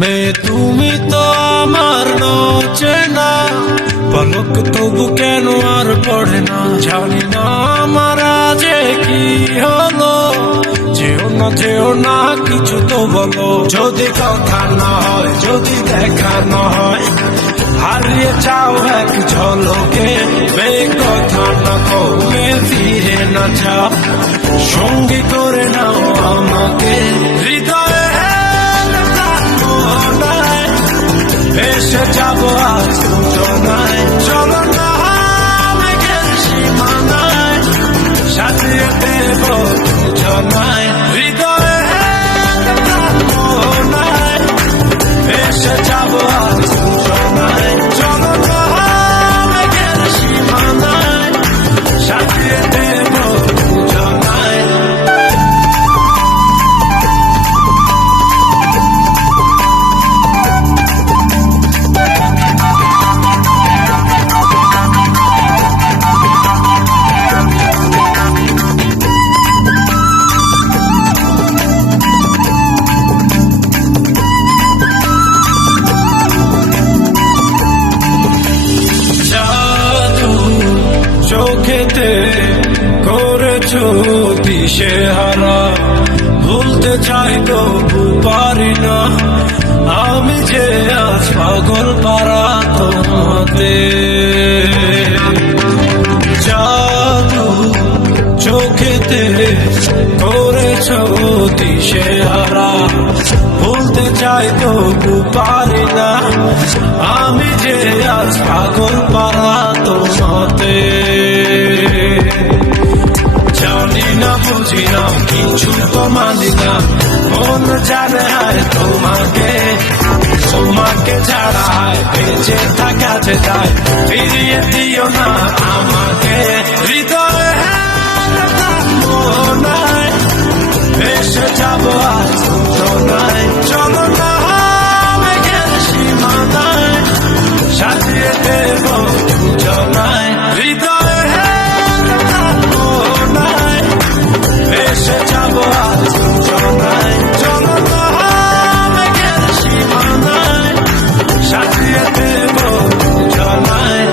মেয়ে তুমি তো আমার চেনা, পলক তবু কেন আর পড়ে না। জানি না আমার যে কি হলো, যেও না কিছু তো বলো। যদি কথা না হয়, যদি দেখা না হয়, হারিয়ে যাও এক ঝলকে। কথা না কমে ফিরে না যাও, সঙ্গী করে নাও আমাকে। হৃদয়ে ভেসে যাবো আজ জনায়, চলো না মেঘের সীমানায়, সাজিয়ে দেব জনায়। হৃদয়ে ভেসে যাবো আজ জনায়, চলো না মেঘের সীমানায়, সাজিয়ে দেব জনায়। চোখেতে করেছো দিশেহারা, ভুলতে চাই তবু পারি না। আমি যে আজ পাগল পারা তোমাতে। জাদু চোখেতে করেছো দিশেহারা, ভুলতে চাই তবু পারি না। আমি যে আজ পাগল পারা তোমাতে। জানি না বুঝি না কিছু তো মানি না, মন জানে হায় তোমাকে। তোমাকে ছাড়া হায় বেঁচে থাকা যেতায়, ফিরিয়ে দিও না আমাকে। হৃদয়ে মনায় ভেসে যাবো আজ জনায়, চলো না মেঘের সীমানায়, সাজিয়ে দেব জনায়। হৃদয়ে মনায় ভেসে যাবো আজ জনায়, চলো না মেঘের সীমানায়, সাজিয়ে দেব জনায়।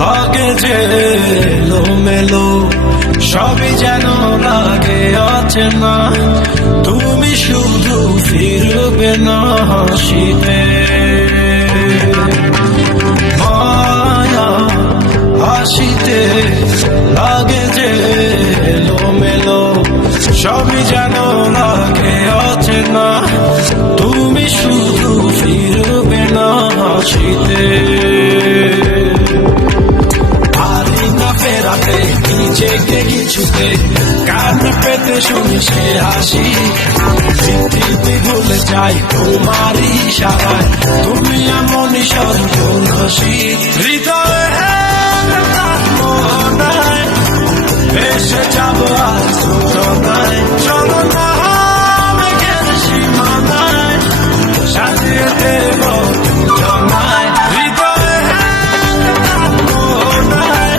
লাগে যে এলোমেলো, সবই যেন লাগে আছে না। তুমি শুধু ফিরবে না হাসিতে। মায়া হাসিতে লাগে যে এলোমেলো, সবই যেন লাগে আছে না। তুমি শুধু ফিরবে না হাসিতে। ফেরাতে নিজেকে কিছুতে, কান পেতে শুনি সে হাসি। পৃথিবী ভুলে যাই তোমারই ইশারায়, তুমি এমনই সর্বনাশী। হৃদয়ে মনায় ভেসে যাবো আজ জনায়, চলো না মেঘের সীমানায়, সাজিয়ে দেব জনায়। হৃদয়ে মনায়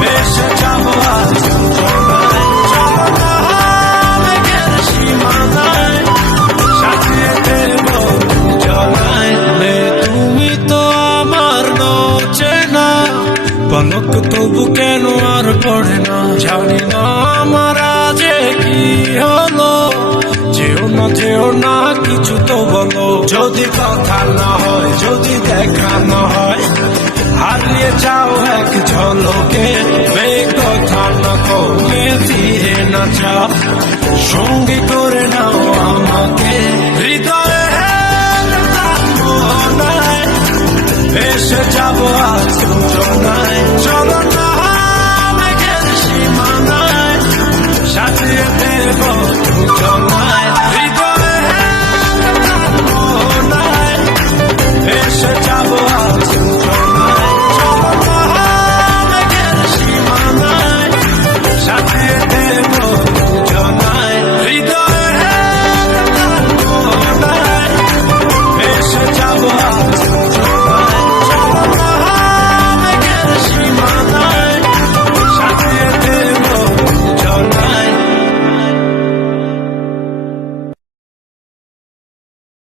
ভেসে যাবো আজ জনায়, চলো না মেঘের সীমানায়, সাজিয়ে দেব জনায়। তুমি তো আমার চেনা, পলক তবু কেন আর পড়ে না। জানি না আমার যে কি হলো, যেও না কিছু তো বলো। যদি কথা না হয়, যদি দেখা না হয়, হারিয়ে যাও এক ঝলকে। কথা না কমে ফিরে না যাও, সঙ্গী করে নাও আমাকে। হৃদয়ে মনায় ভেসে যাবো আজ জনায়, চলো না মেঘের সীমানায়, সাজিয়ে দেব জনায়।